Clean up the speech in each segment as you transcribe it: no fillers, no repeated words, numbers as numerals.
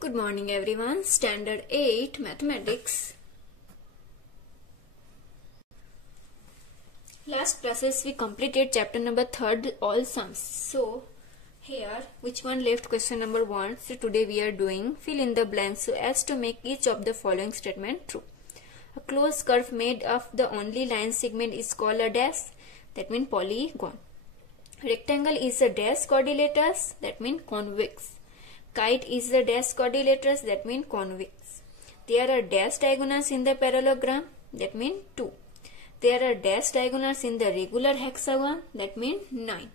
Good morning everyone. Standard 8 Mathematics. Last classes we completed chapter number 3 all sums. So here which one left question number 1. So today we are doing fill in the blanks so as to make each of the following statement true. A closed curve made of the only line segment is called a dash, that means polygon. Rectangle is a dash quadrilaterals, that means convex. Kite is the dash quadrilaterals, that means convex. There are dash diagonals in the parallelogram, that means 2. There are dash diagonals in the regular hexagon, that means 9.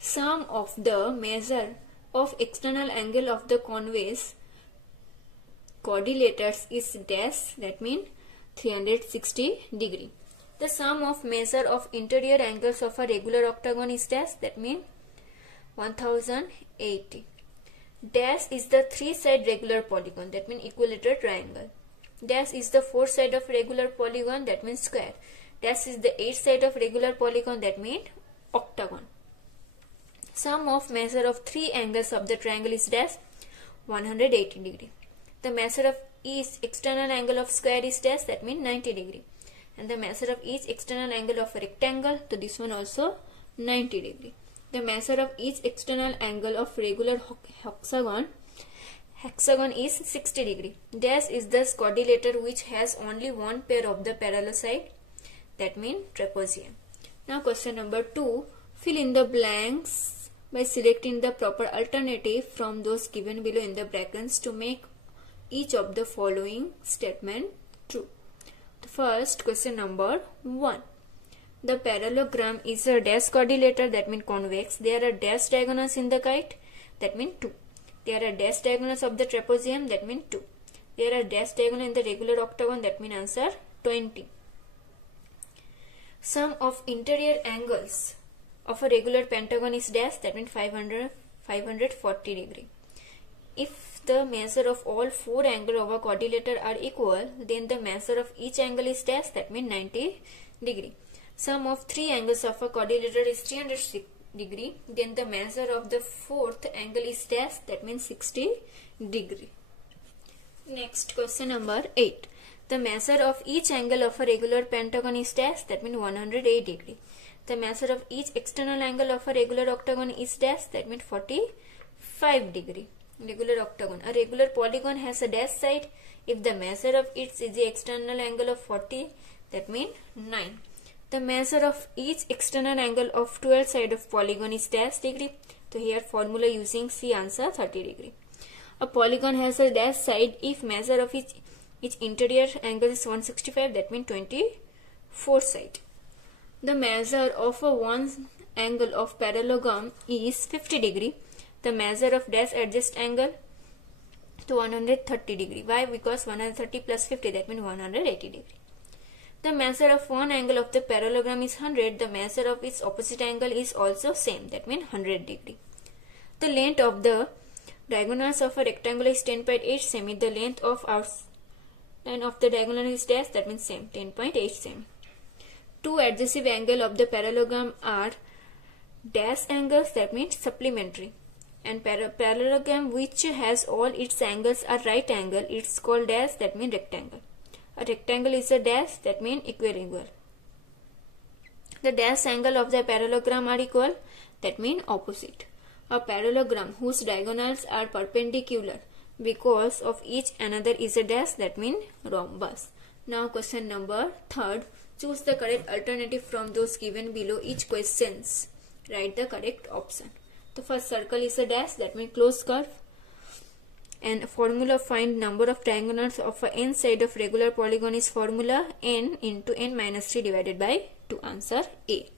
Sum of the measure of external angle of the convex quadrilaters is dash, that means 360 degree. The sum of measure of interior angles of a regular octagon is dash, that means 1080. Dash is the 3-side regular polygon, that means equilateral triangle. Dash is the 4th side of regular polygon, that means square. Dash is the 8th side of regular polygon, that means octagon. Sum of measure of 3 angles of the triangle is dash 180 degree. The measure of each external angle of square is dash, that means 90 degree. And the measure of each external angle of a rectangle, so this one also 90 degree. The measure of each external angle of regular hexagon is 60 degree. Dash is the quadrilateral which has only one pair of the parallel side, that means trapezium. Now question number 2. Fill in the blanks by selecting the proper alternative from those given below in the brackets to make each of the following statement true. The first question number 1. The parallelogram is a dash quadrilateral, that means convex. There are dash diagonals in the kite, that means 2. There are dash diagonals of the trapezium, that means 2. There are dash diagonals in the regular octagon, that means answer 20. Sum of interior angles of a regular pentagon is dash, that means 540 degree. If the measure of all 4 angles of a quadrilateral are equal, then the measure of each angle is dash, that means 90 degree. Sum of 3 angles of a quadrilateral is 360 degree. Then the measure of the 4th angle is dash, that means 60 degree. Next question number 8. The measure of each angle of a regular pentagon is dash, that means 108 degree. The measure of each external angle of a regular octagon is dash, that means 45 degree. Regular octagon. A regular polygon has a dash side. If the measure of its is the external angle of 40, that means 9. The measure of each external angle of 12 side of polygon is dash degree. So here formula using C, answer 30 degree. A polygon has a dash side if measure of its interior angle is 165, that means 24 side. The measure of a one angle of parallelogram is 50 degree. The measure of dash adjacent angle to 130 degree. Why? Because 130 plus 50, that means 180 degree. The measure of one angle of the parallelogram is 100. The measure of its opposite angle is also same, that means 100 degree. The length of the diagonals of a rectangle is 10.8 cm. The length of outline of the diagonal is dash, that means same, 10.8 cm. Two adjacent angles of the parallelogram are dash angles, that means supplementary. And parallelogram which has all its angles are right angle, it's called dash, that means rectangle. A rectangle is a dash, that means equiangle. The dash angle of the parallelogram are equal, that means opposite. A parallelogram whose diagonals are perpendicular because of each another is a dash, that means rhombus. Now question number 3. Choose the correct alternative from those given below each questions. Write the correct option. The first circle is a dash, that means closed curve. And formula find number of triangles of a n side of regular polygon is formula n into n minus 3 divided by 2. Answer A.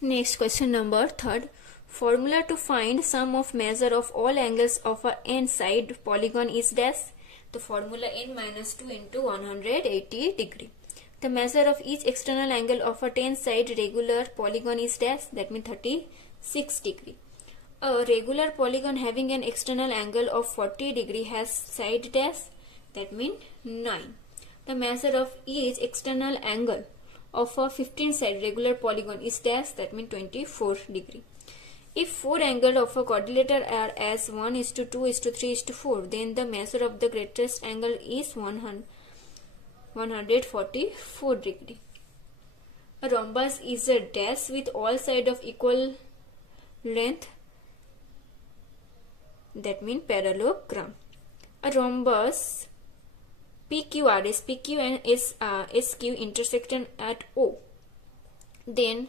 Next question number 3. Formula to find sum of measure of all angles of a n side polygon is dash. The formula n minus 2 into 180 degree. The measure of each external angle of a 10 side regular polygon is dash, that means 36 degree. A regular polygon having an external angle of 40 degree has side dash, that means 9. The measure of each external angle of a 15 side regular polygon is dash, that means 24 degree. If four angles of a quadrilateral are as 1:2:3:4, then the measure of the greatest angle is 144 degree. A rhombus is a dash with all sides of equal length. That means parallelogram. A rhombus PQRS, PQ and SQ intersection at O. Then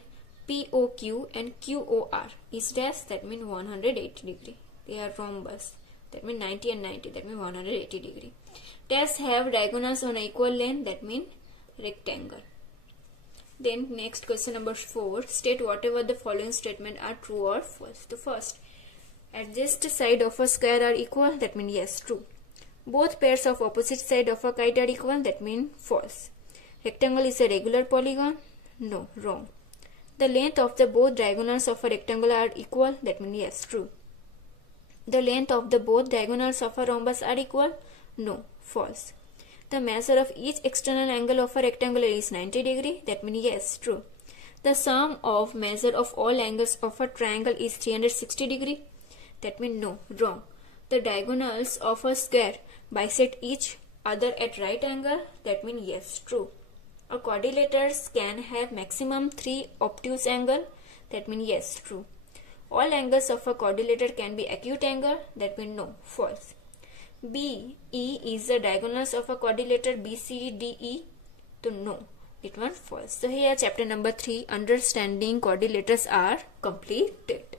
POQ and QOR is dash, that means 180 degree. They are rhombus. That means 90 and 90. That means 180 degree. Dash have diagonals on equal length. That means rectangle. Then next question number 4. State whatever the following statement are true or false. The first, adjacent side of a square are equal. That means yes, true. Both pairs of opposite side of a kite are equal. That means false. Rectangle is a regular polygon. No, wrong. The length of the both diagonals of a rectangle are equal. That means yes, true. The length of the both diagonals of a rhombus are equal. No, false. The measure of each external angle of a rectangle is 90 degree. That means yes, true. The sum of measure of all angles of a triangle is 360 degree. That means no, wrong. The diagonals of a square bisect each other at right angle. That means yes, true. A quadrilateral can have maximum 3 obtuse angles. That means yes, true. All angles of a quadrilateral can be acute angle. That means no, false. BE is the diagonals of a quadrilateral BCDE. So no, it was false. So here chapter number 3, understanding quadrilaterals, are completed.